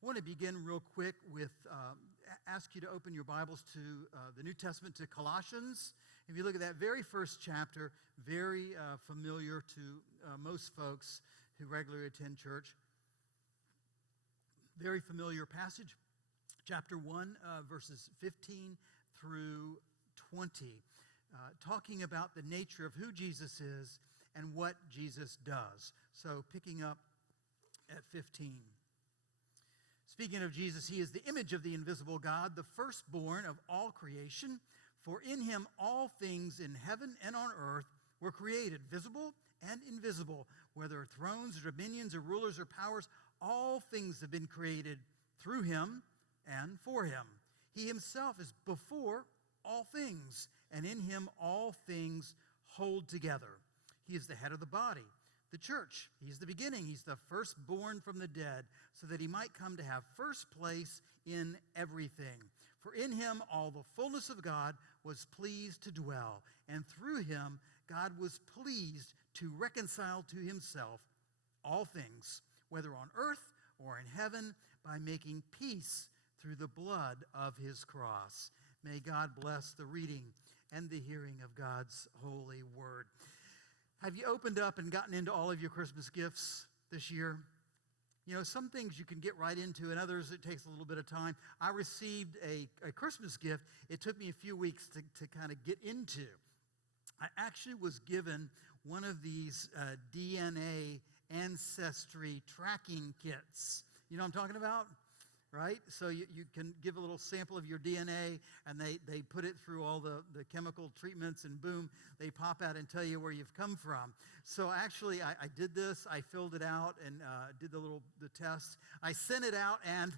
I want to begin real quick with ask you to open your Bibles to the New Testament, to Colossians. If you look at that very first chapter, very familiar to most folks who regularly attend church. Very familiar passage, chapter 1, verses 15 through 20, talking about the nature of who Jesus is and what Jesus does. So picking up at 15. Speaking of Jesus, he is the image of the invisible God, the firstborn of all creation. For in him all things in heaven and on earth were created, visible and invisible, whether thrones or dominions or rulers or powers, all things have been created through him and for him. He himself is before all things, and in him all things hold together. He is the head of the body, the church. He's the beginning. He's the firstborn from the dead, so that he might come to have first place in everything. For in him all the fullness of God was pleased to dwell, and through him God was pleased to reconcile to himself all things, whether on earth or in heaven, by making peace through the blood of his cross. May God bless the reading and the hearing of God's holy word. Have you opened up and gotten into all of your Christmas gifts this year? You know, some things you can get right into, and others it takes a little bit of time. I received a Christmas gift. It took me a few weeks to kind of get into. I actually was given one of these DNA ancestry tracking kits. You know what I'm talking about? Right? So you can give a little sample of your DNA, and they put it through all the chemical treatments, and boom, they pop out and tell you where you've come from. So actually, I did this. I filled it out and did the test. I sent it out, and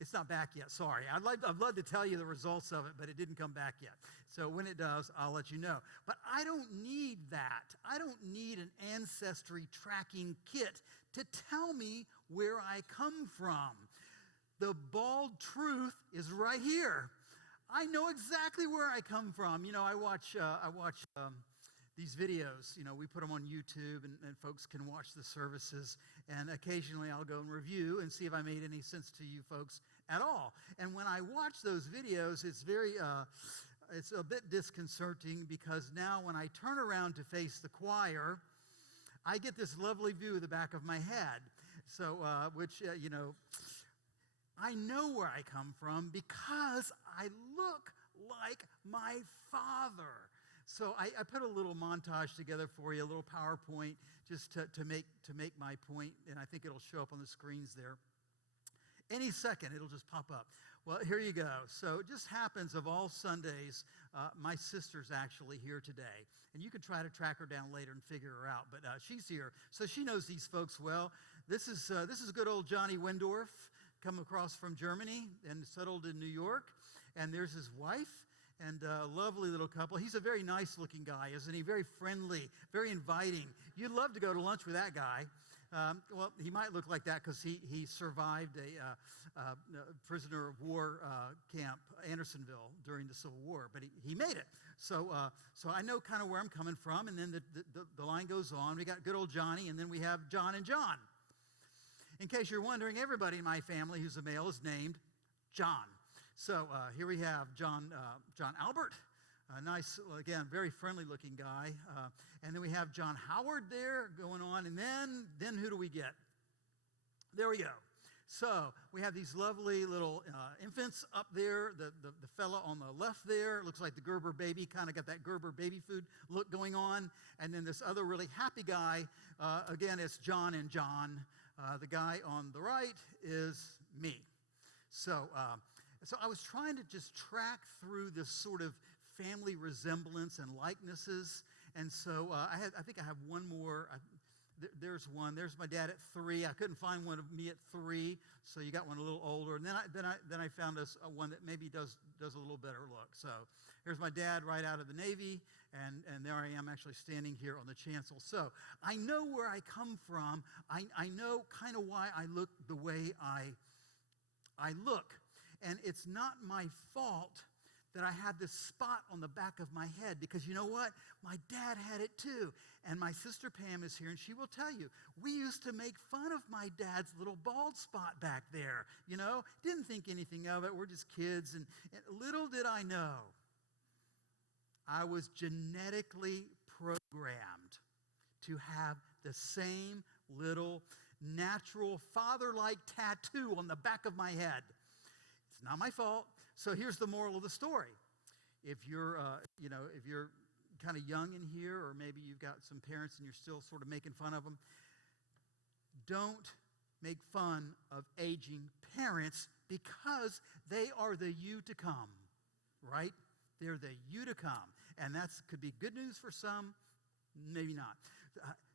it's not back yet. Sorry. I'd love to tell you the results of it, but it didn't come back yet. So when it does, I'll let you know. But I don't need that. I don't need an ancestry tracking kit to tell me where I come from. The bald truth is right here. I know exactly where I come from. You know, I watch these videos. You know, we put them on YouTube, and folks can watch the services. And occasionally I'll go and review and see if I made any sense to you folks at all. And when I watch those videos, it's a bit disconcerting, because now when I turn around to face the choir, I get this lovely view of the back of my head. So, I know where I come from because I look like my father. So I put a little montage together for you, a little PowerPoint, just to make my point, and I think it'll show up on the screens there. Any second, it'll just pop up. Well, here you go. So it just happens, of all Sundays, my sister's actually here today. And you can try to track her down later and figure her out, but she's here. So she knows these folks well. This is good old Johnny Wendorph, come across from Germany and settled in New York. And there's his wife, and a lovely little couple. He's a very nice looking guy, isn't he? Very friendly, very inviting. You'd love to go to lunch with that guy. Well, he might look like that because he survived a prisoner of war camp, Andersonville, during the Civil War, but he made it. So I know kind of where I'm coming from, and then the line goes on. We got good old Johnny, and then we have John and John. In case you're wondering, everybody in my family who's a male is named John. So here we have John Albert. A nice, again, very friendly-looking guy. And then we have John Howard there going on. And then who do we get? There we go. So we have these lovely little infants up there. The fella on the left there looks like the Gerber baby, kind of got that Gerber baby food look going on. And then this other really happy guy, again, it's John and John. The guy on the right is me. So I was trying to just track through this sort of family resemblance and likenesses, and so I think I have one more. There's one. There's my dad at 3. I couldn't find one of me at 3, so you got one a little older. And then I found one that maybe does a little better look. So here's my dad right out of the Navy, and there I am actually standing here on the chancel. So I know where I come from. I know kind of why I look the way I look, and it's not my fault that I had this spot on the back of my head because you know what? My dad had it too. And my sister Pam is here and she will tell you, we used to make fun of my dad's little bald spot back there. You know, didn't think anything of it. We're just kids. And little did I know, I was genetically programmed to have the same little natural father-like tattoo on the back of my head. It's not my fault. So here's the moral of the story. If you're, if you're kind of young in here, or maybe you've got some parents and you're still sort of making fun of them, don't make fun of aging parents because they are the you to come, right? They're the you to come. And that could be good news for some, maybe not.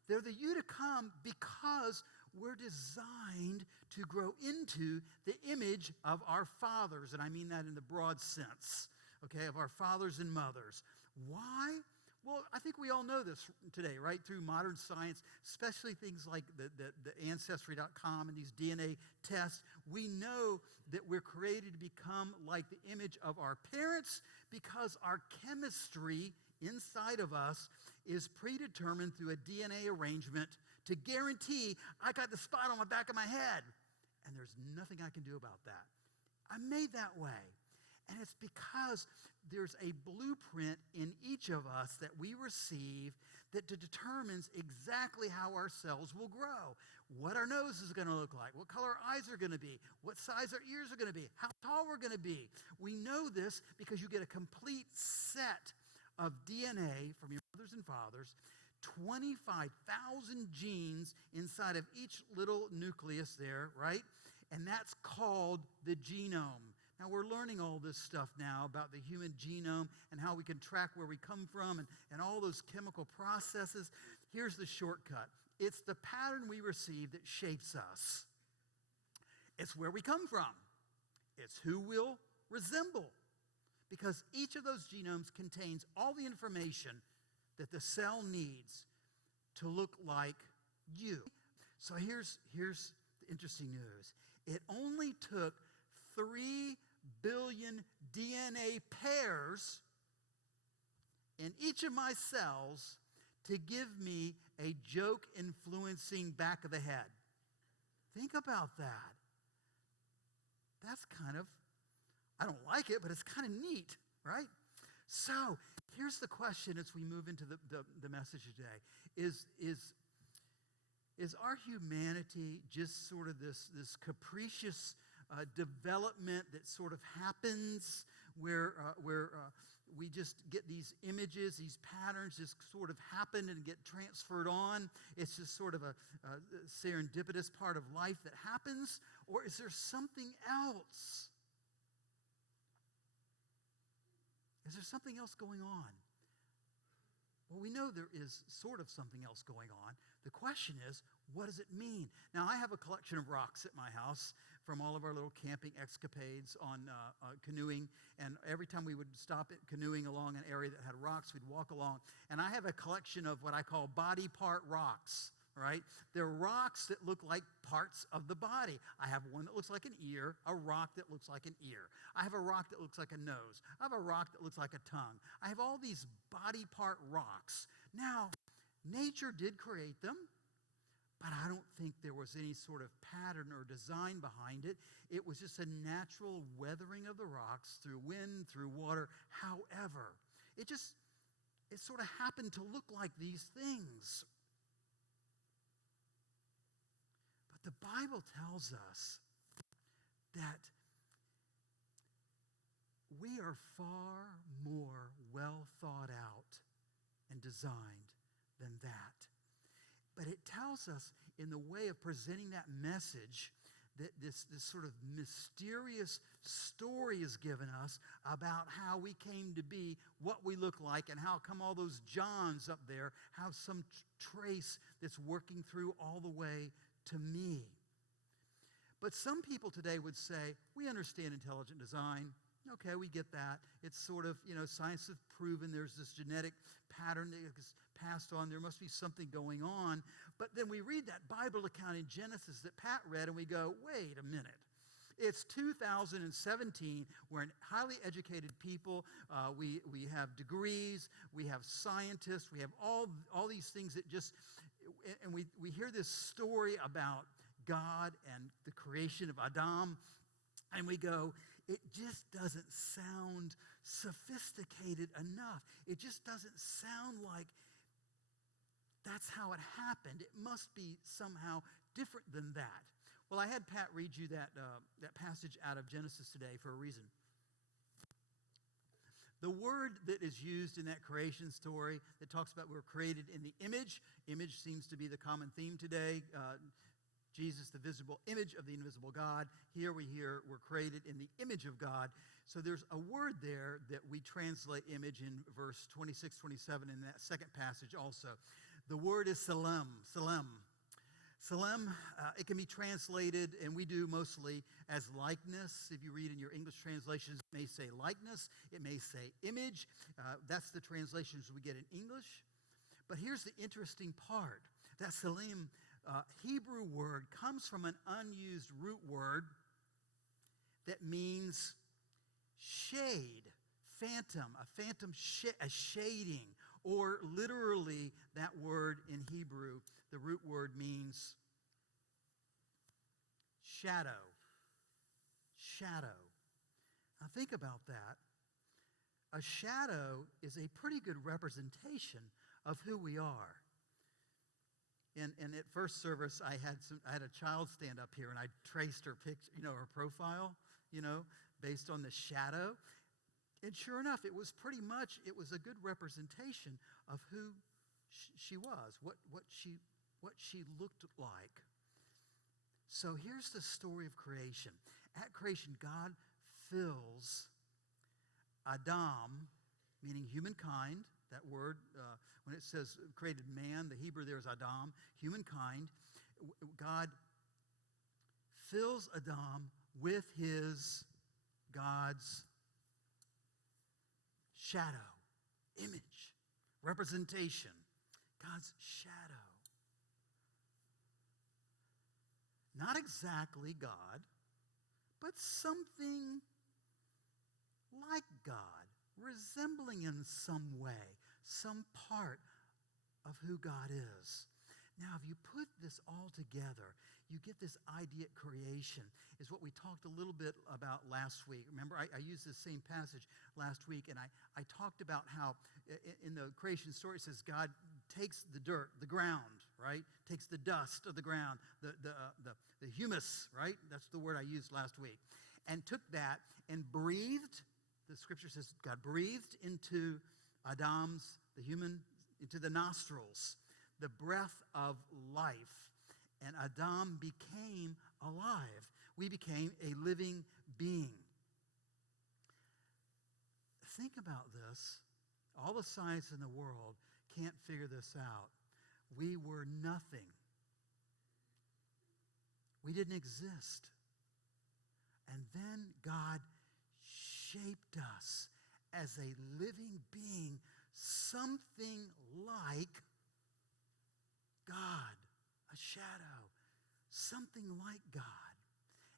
They're the you to come because we're designed to grow into the image of our fathers. And I mean that in the broad sense, okay, of our fathers and mothers. Why? Well, I think we all know this today, right? Through modern science, especially things like the Ancestry.com and these DNA tests. We know that we're created to become like the image of our parents because our chemistry inside of us is predetermined through a DNA arrangement to guarantee I got the spot on the back of my head. And there's nothing I can do about that. I'm made that way. And it's because there's a blueprint in each of us that we receive that determines exactly how our cells will grow. What our nose is going to look like, what color our eyes are going to be, what size our ears are going to be, how tall we're going to be. We know this because you get a complete set of DNA from your mothers and fathers, 25,000 genes inside of each little nucleus there, right? And that's called the genome. Now, we're learning all this stuff now about the human genome and how we can track where we come from and all those chemical processes. Here's the shortcut. It's the pattern we receive that shapes us. It's where we come from. It's who we'll resemble. Because each of those genomes contains all the information that the cell needs to look like you. So here's the interesting news. It only took 3 billion DNA pairs in each of my cells to give me a joke-influencing back of the head. Think about that. That's kind of, I don't like it, but it's kind of neat, right? So here's the question as we move into the message today. Is our humanity just sort of this capricious development that sort of happens where we just get these images, these patterns just sort of happen and get transferred on? It's just sort of a serendipitous part of life that happens? Or is there something else? Is there something else going on? Well, we know there is sort of something else going on. The question is, what does it mean? Now, I have a collection of rocks at my house from all of our little camping escapades on canoeing. And every time we would stop at canoeing along an area that had rocks, we'd walk along. And I have a collection of what I call body part rocks, right? They're rocks that look like parts of the body. I have one that looks like an ear, a rock that looks like an ear. I have a rock that looks like a nose. I have a rock that looks like a tongue. I have all these body part rocks. Now, nature did create them, but I don't think there was any sort of pattern or design behind it. It was just a natural weathering of the rocks through wind, through water. However, it sort of happened to look like these things. But the Bible tells us that we are far more well thought out and designed than that. But it tells us in the way of presenting that message that this sort of mysterious story is given us about how we came to be, what we look like, and how come all those Johns up there have some trace that's working through all the way to me. But some people today would say, we understand intelligent design. Okay, we get that. It's sort of, science has proven there's this genetic pattern that is passed on. There must be something going on. But then we read that Bible account in Genesis that Pat read, and we go, wait a minute. It's 2017. We're an highly educated people. We have degrees. We have scientists. We have all these things that just, and we hear this story about God and the creation of Adam, and we go, it just doesn't sound sophisticated enough. It just doesn't sound like that's how it happened. It must be somehow different than that. Well, I had Pat read you that passage out of Genesis today for a reason. The word that is used in that creation story that talks about we're created in the image. Image seems to be the common theme today. Jesus, the visible image of the invisible God. Here we hear we're created in the image of God. So there's a word there that we translate image in verse 26, 27 in that second passage also. The word is Selem. Selem, it can be translated, and we do mostly, as likeness. If you read in your English translations, it may say likeness. It may say image. That's the translations we get in English. But here's the interesting part. That Selem Hebrew word comes from an unused root word that means shade, phantom, a shading, or literally that word in Hebrew, the root word means shadow. Shadow. Now think about that. A shadow is a pretty good representation of who we are. And at first service, I had a child stand up here, and I traced her picture, her profile, based on the shadow. And sure enough, it was a good representation of who she was, what she looked like. So here's the story of creation. At creation, God fills Adam, meaning humankind. That word, when it says created man, the Hebrew there is Adam, humankind. God fills Adam with God's shadow, image, representation, God's shadow. Not exactly God, but something like God, resembling in some way, some part of who God is. Now, if you put this all together, you get this idea at creation, is what we talked a little bit about last week. Remember, I used this same passage last week, and I talked about how in the creation story it says God takes the dirt, the ground, right? Takes the dust of the ground, the humus, right? That's the word I used last week. And took that and breathed. The scripture says God breathed into the human, into the nostrils, the breath of life. And Adam became alive. We became a living being. Think about this. All the science in the world can't figure this out. We were nothing. We didn't exist. And then God shaped us as a living being, something like God, a shadow, something like God.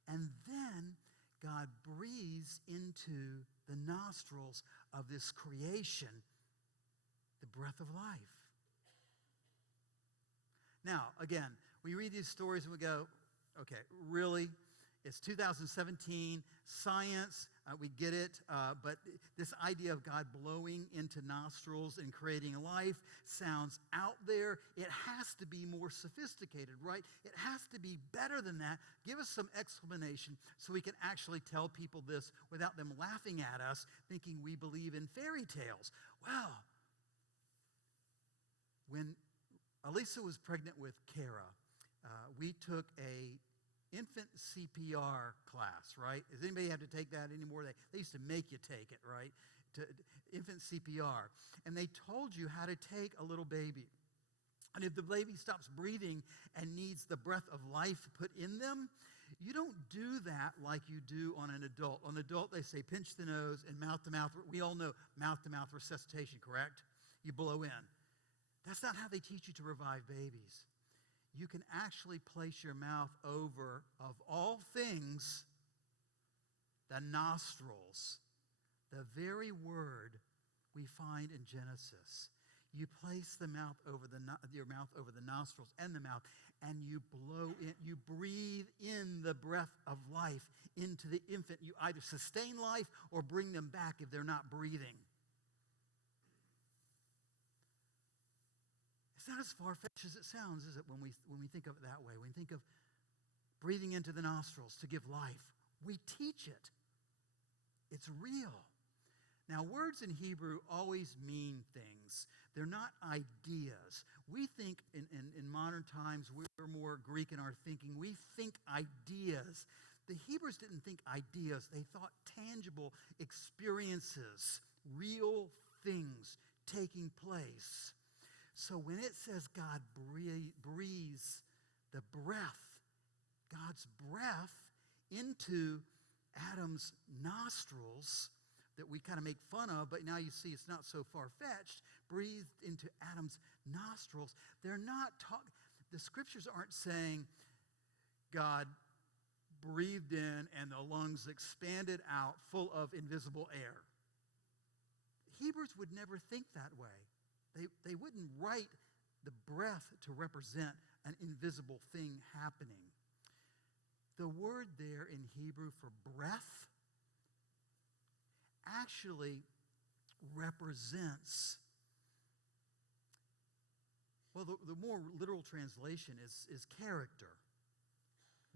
And then God breathes into the nostrils of this creation the breath of life. Now, again, we read these stories and we go, okay, really? It's 2017, science, we get it, but this idea of God blowing into nostrils and creating life sounds out there. It has to be more sophisticated, right? It has to be better than that. Give us some explanation so we can actually tell people this without them laughing at us, thinking we believe in fairy tales. Well, when Elisa was pregnant with Kara, we took a infant CPR class, right? Does anybody have to take that anymore? They used to make you take it, right? Infant CPR. And they told you how to take a little baby. And if the baby stops breathing and needs the breath of life put in them, you don't do that like you do on an adult. On an adult, they say pinch the nose and mouth-to-mouth. We all know mouth-to-mouth resuscitation, correct? You blow in. That's not how they teach you to revive babies. You can actually place your mouth over, of all things, the nostrils, the very word we find in Genesis. You place your mouth over the nostrils and the mouth, and you blow in, you breathe in the breath of life into the infant. You either sustain life or bring them back if they're not breathing. It's not as far-fetched as it sounds, is it, when we think of it that way? When we think of breathing into the nostrils to give life, we teach it. It's real. Now, words in Hebrew always mean things. They're not ideas. We think in modern times, we're more Greek in our thinking. We think ideas. The Hebrews didn't think ideas. They thought tangible experiences, real things taking place. So when it says God breathes the breath, God's breath into Adam's nostrils, that we kind of make fun of, but now you see it's not so far-fetched, breathed into Adam's nostrils. They're not the scriptures aren't saying God breathed in and the lungs expanded out full of invisible air. Hebrews would never think that way. They wouldn't write the breath to represent an invisible thing happening. The word there in Hebrew for breath actually represents, well, the more literal translation is character.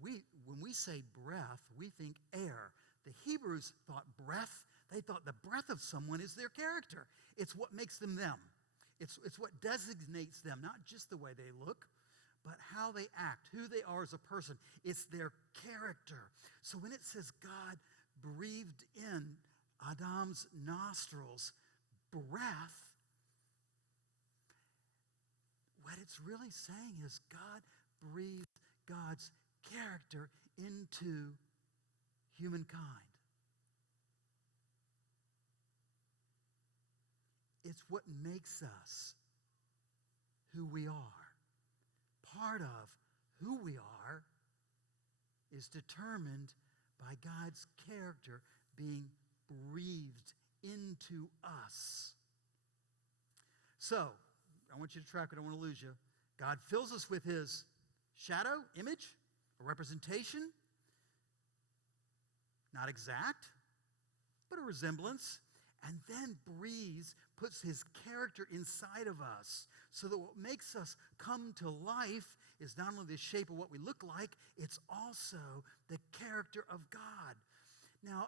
When we say breath, we think air. The Hebrews thought breath. They thought the breath of someone is their character. It's what makes them them. It's what designates them, not just the way they look, but how they act, who they are as a person. It's their character. So when it says God breathed in Adam's nostrils breath, what it's really saying is God breathed God's character into humankind. It's what makes us who we are. Part of who we are is determined by God's character being breathed into us. So, I want you to track it. I don't want to lose you. God fills us with his shadow, image, a representation. Not exact, but a resemblance. And then breathes, puts his character inside of us, so that what makes us come to life is not only the shape of what we look like, it's also the character of God. Now,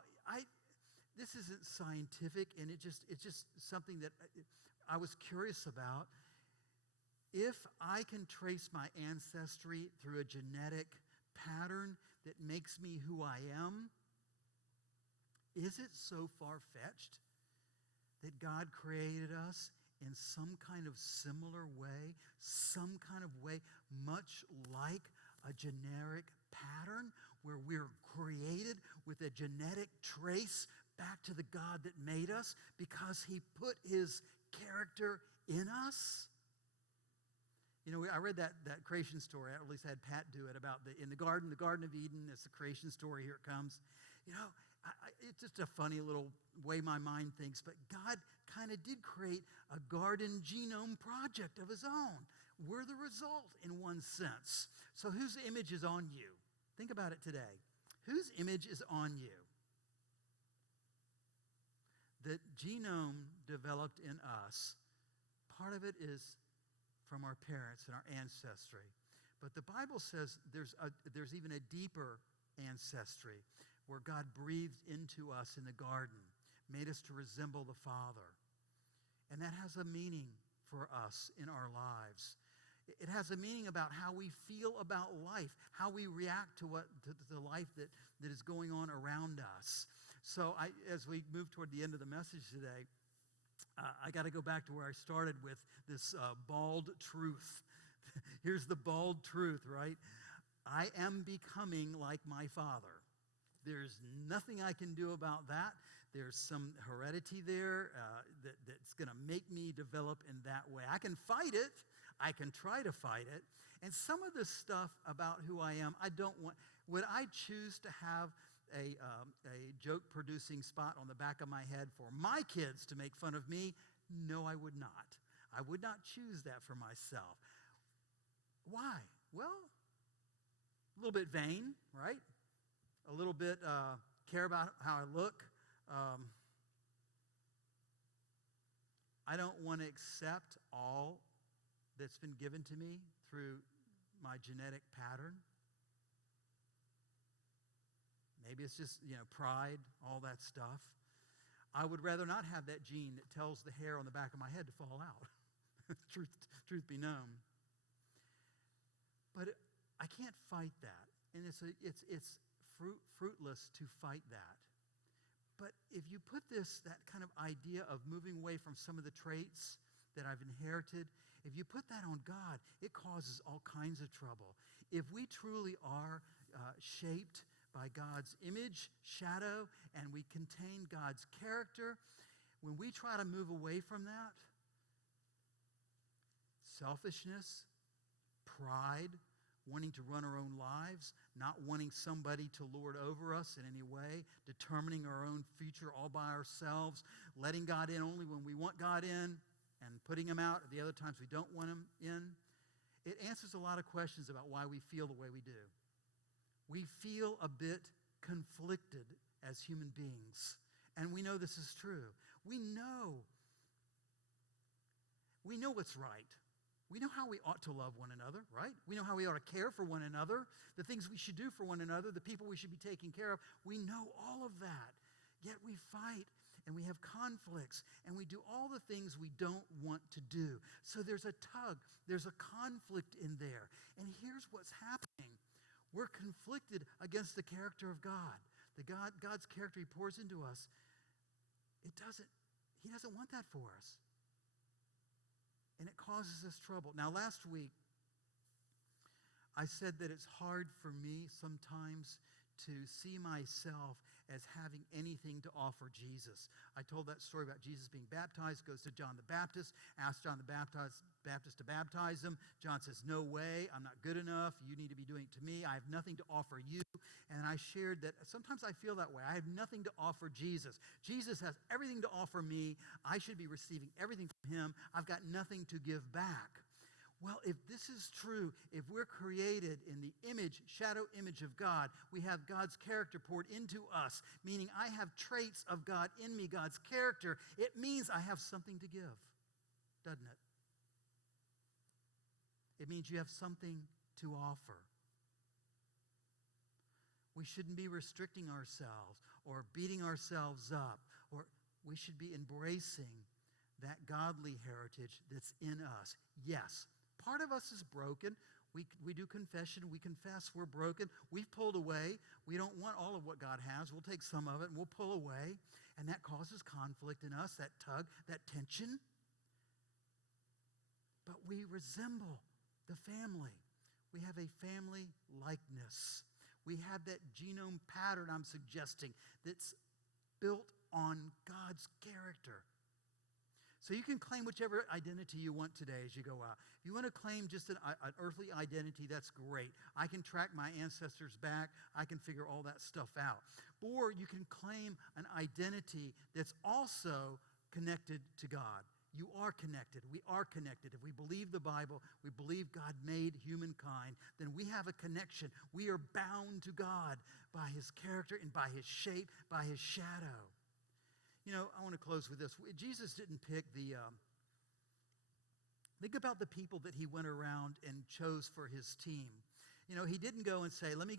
this isn't scientific, and it's just something that I was curious about. If I can trace my ancestry through a genetic pattern that makes me who I am, is it so far-fetched that God created us in some kind of similar way, much like a generic pattern where we're created with a genetic trace back to the God that made us because he put his character in us? You know, I read that creation story, at least I had Pat do it, about in the Garden of Eden. It's the creation story, here it comes. You know, it's just a funny little way my mind thinks, but God kind of did create a garden genome project of his own. We're the result in one sense. So whose image is on you? Think about it today. Whose image is on you? The genome developed in us, part of it is from our parents and our ancestry. But the Bible says there's even a deeper ancestry where God breathed into us in the garden, made us to resemble the Father. And that has a meaning for us in our lives. It has a meaning about how we feel about life, how we react to the life that is going on around us. So as we move toward the end of the message today, I got to go back to where I started with this bald truth. Here's the bald truth, right? I am becoming like my Father. There's nothing I can do about that. There's some heredity there that's going to make me develop in that way. I can fight it. I can try to fight it. And some of the stuff about who I am, I don't want. Would I choose to have a joke-producing spot on the back of my head for my kids to make fun of me? No, I would not. I would not choose that for myself. Why? Well, a little bit vain, right? A little bit care about how I look. I don't want to accept all that's been given to me through my genetic pattern. Maybe it's just, pride, all that stuff. I would rather not have that gene that tells the hair on the back of my head to fall out. truth be known. But I can't fight that. And it's fruitless to fight that. But if you put that kind of idea of moving away from some of the traits that I've inherited, if you put that on God, it causes all kinds of trouble. If we truly are shaped by God's image, shadow, and we contain God's character, when we try to move away from that, selfishness, pride, wanting to run our own lives, not wanting somebody to lord over us in any way, determining our own future all by ourselves, letting God in only when we want God in, and putting him out at the other times we don't want him in, it answers a lot of questions about why we feel the way we do. We feel a bit conflicted as human beings, and we know this is true. We know what's right. We know how we ought to love one another, right? We know how we ought to care for one another, the things we should do for one another, the people we should be taking care of. We know all of that. Yet we fight and we have conflicts and we do all the things we don't want to do. So there's a tug, there's a conflict in there. And here's what's happening. We're conflicted against the character of God. God's character he pours into us. He doesn't want that for us. And it causes us trouble. Now, last week, I said that it's hard for me sometimes to see myself as having anything to offer Jesus. I told that story about Jesus being baptized, goes to John the Baptist, asks John the Baptist to baptize him. John says, no way, I'm not good enough. You need to be doing it to me. I have nothing to offer you. And I shared that sometimes I feel that way. I have nothing to offer Jesus. Jesus has everything to offer me. I should be receiving everything from him. I've got nothing to give back. Well, if this is true, if we're created in the shadow image of God, we have God's character poured into us, meaning I have traits of God in me, God's character, it means I have something to give, doesn't it? It means you have something to offer. We shouldn't be restricting ourselves or beating ourselves up, or we should be embracing that godly heritage that's in us. Yes, part of us is broken. We do confession. We confess we're broken. We've pulled away. We don't want all of what God has. We'll take some of it and we'll pull away. And that causes conflict in us, that tug, that tension. But we resemble the family. We have a family likeness. We have that genome pattern I'm suggesting that's built on God's character. So you can claim whichever identity you want today as you go out. If you want to claim just an earthly identity, that's great. I can track my ancestors back. I can figure all that stuff out. Or you can claim an identity that's also connected to God. You are connected. We are connected. If we believe the Bible, we believe God made humankind, then we have a connection. We are bound to God by his character and by his shape, by his shadow. I want to close with this. Jesus didn't pick think about the people that he went around and chose for his team. He didn't go and say, let me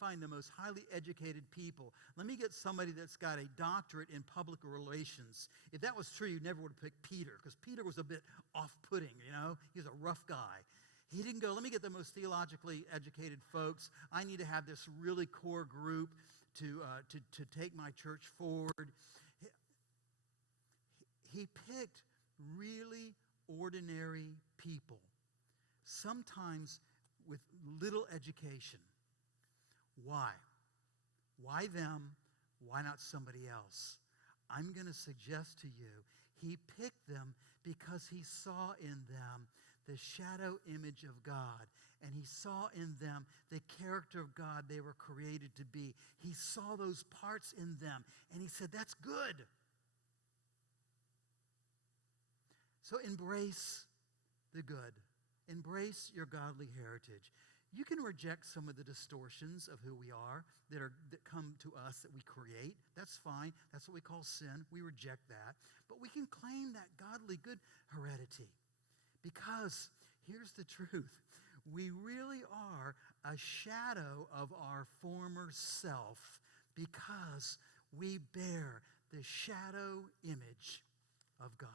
find the most highly educated people. Let me get somebody that's got a doctorate in public relations. If that was true, you never would have picked Peter, because Peter was a bit off-putting, He was a rough guy. He didn't go, let me get the most theologically educated folks. I need to have this really core group to take my church forward. He picked really ordinary people, sometimes with little education. Why? Why them? Why not somebody else? I'm going to suggest to you, he picked them because he saw in them the shadow image of God. And he saw in them the character of God they were created to be. He saw those parts in them, and he said, that's good. So embrace the good. Embrace your godly heritage. You can reject some of the distortions of who we are that come to us that we create. That's fine. That's what we call sin. We reject that. But we can claim that godly good heredity. Because here's the truth. We really are a shadow of our former self because we bear the shadow image of God.